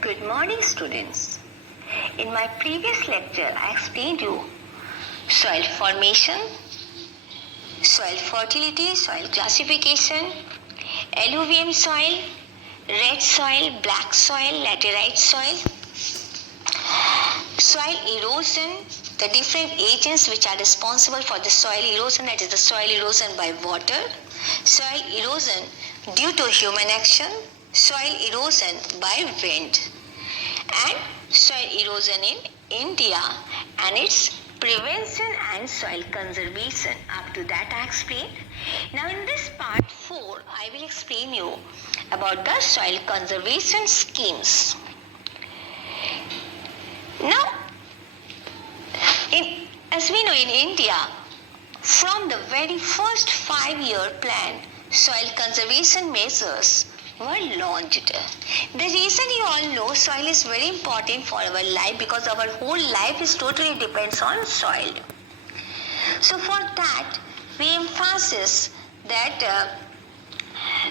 Good morning, students. In my previous lecture, I explained you soil formation, soil fertility, soil classification, alluvium soil, red soil, black soil, laterite soil, soil erosion, the different agents which are responsible for the soil erosion, that is the soil erosion by water, soil erosion due to human action, soil erosion by wind, and soil erosion in India and its prevention and soil conservation. Up to that I explained. Now in this part 4, I will explain you about the soil conservation schemes. Now, as we know in India, from the very first 5-year plan, soil conservation measures were launched. The reason you all know soil is very important for our life because our whole life is totally depends on soil. So for that, we emphasize that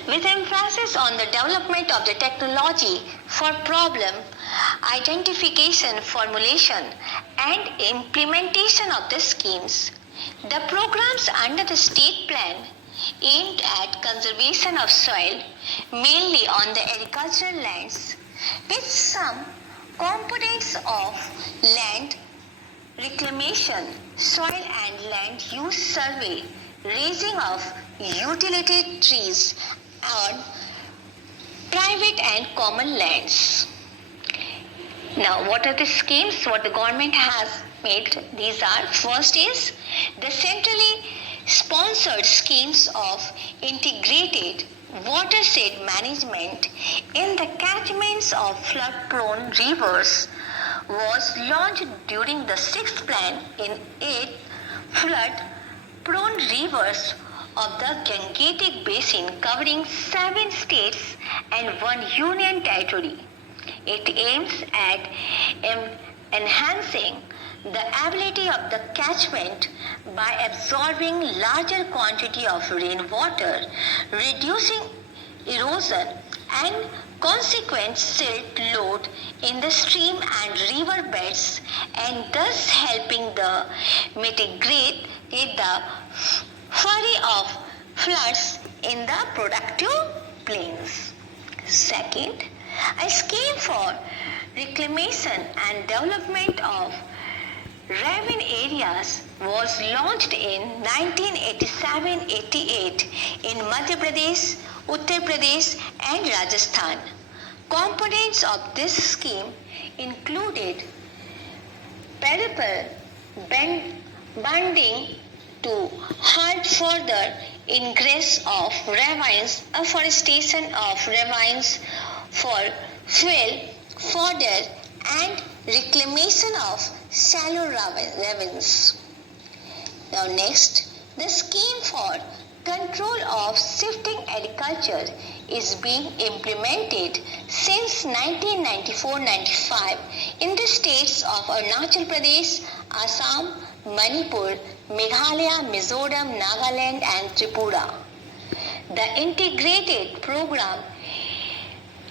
with emphasis on the development of the technology for problem identification, formulation and implementation of the schemes, the programs under the state plan aimed at conservation of soil mainly on the agricultural lands with some components of land reclamation, soil and land use survey, raising of utility trees on private and common lands. Now, what are the schemes what the government has made? These are, first is the centrally sponsored schemes of integrated watershed management in the catchments of flood-prone rivers was launched during the 6th plan in 8 flood-prone rivers of the Gangetic Basin covering 7 states and 1 union territory. It aims at enhancing the ability of the catchment by absorbing larger quantity of rainwater, reducing erosion and consequent silt load in the stream and river beds and thus helping the mitigate the flurry of floods in the productive plains. Second, a scheme for reclamation and development of ravine areas was launched in 1987-88 in Madhya Pradesh, Uttar Pradesh and Rajasthan. Components of this scheme included parallel banding to halt further ingress of ravines, afforestation of ravines for fuel, fodder and reclamation of shallow ravines. Now next, the scheme for control of shifting agriculture is being implemented since 1994-95 in the states of Arunachal Pradesh, Assam, Manipur, Meghalaya, Mizoram, Nagaland and Tripura. The integrated program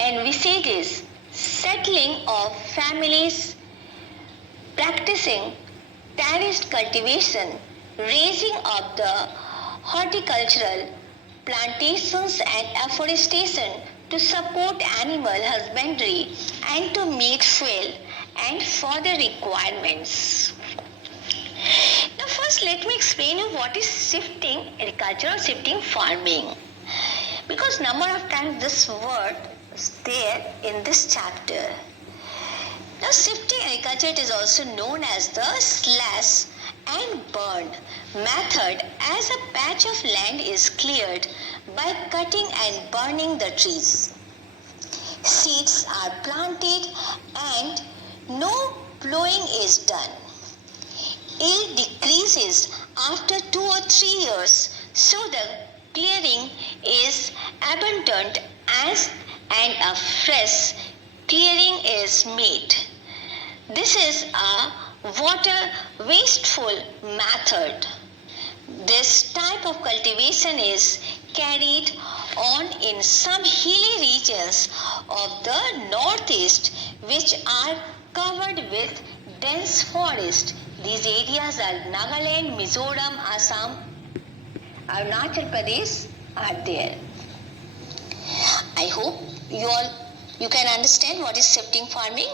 envisages settling of families practicing terraced cultivation, raising of the horticultural plantations and afforestation to support animal husbandry and to meet fuel and further requirements. Now first let me explain you what is shifting agriculture or shifting farming, because number of times this word is there in this chapter. Now shifting agriculture, it is also known as the slash and burn method, as a patch of land is cleared by cutting and burning the trees. Seeds are planted and no plowing is done. Yield decreases after 2 or 3 years, so the clearing is abandoned and a fresh clearing is made. This is a water wasteful method. This type of cultivation is carried on in some hilly regions of the northeast which are covered with dense forest. These areas are Nagaland, Mizoram, Assam, Arunachal Pradesh are there. I hope you can understand what is shifting farming.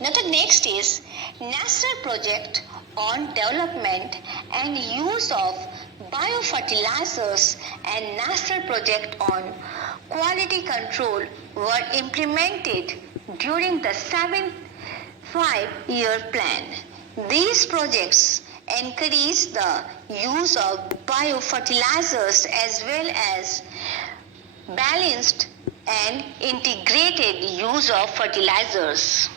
Now the next is National Project on Development and Use of Biofertilizers and National Project on Quality Control were implemented during the 7th 5-year plan. These projects encourage the use of biofertilizers as well as balanced and integrated use of fertilizers.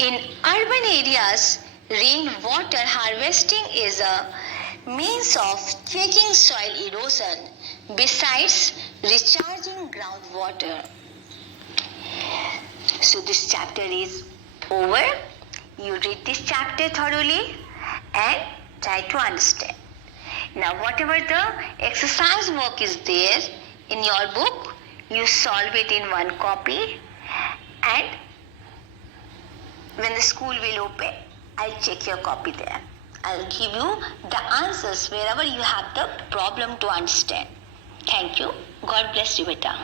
In urban areas, rainwater harvesting is a means of checking soil erosion besides recharging groundwater. So this chapter is over. You read this chapter thoroughly and try to understand. Now whatever the exercise work is there in your book, you solve it in one copy, and when the school will open, I'll check your copy there. I'll give you the answers wherever you have the problem to understand. Thank you. God bless you, beta.